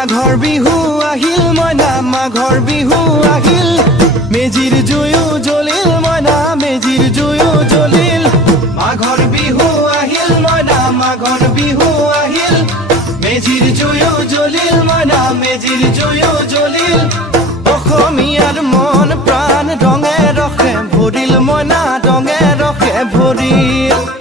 মাঘৰ বিহু আহিল মইনা মাঘৰ বিহু আহিল মেজিৰ জুয়ো জ্বলিল মইনা মেজিৰ জুয়ো জ্বলিল মাঘৰ বিহু আহিল মইনা মাঘৰ বিহু আহিল মেজিৰ জুয়ো জ্বলিল মইনা মেজিৰ জুয়ো জ্বলিল অসমীয়াৰ মন প্ৰাণ ৰঙে ৰসে ভৰিল মইনা ৰঙে ৰসে ভৰিল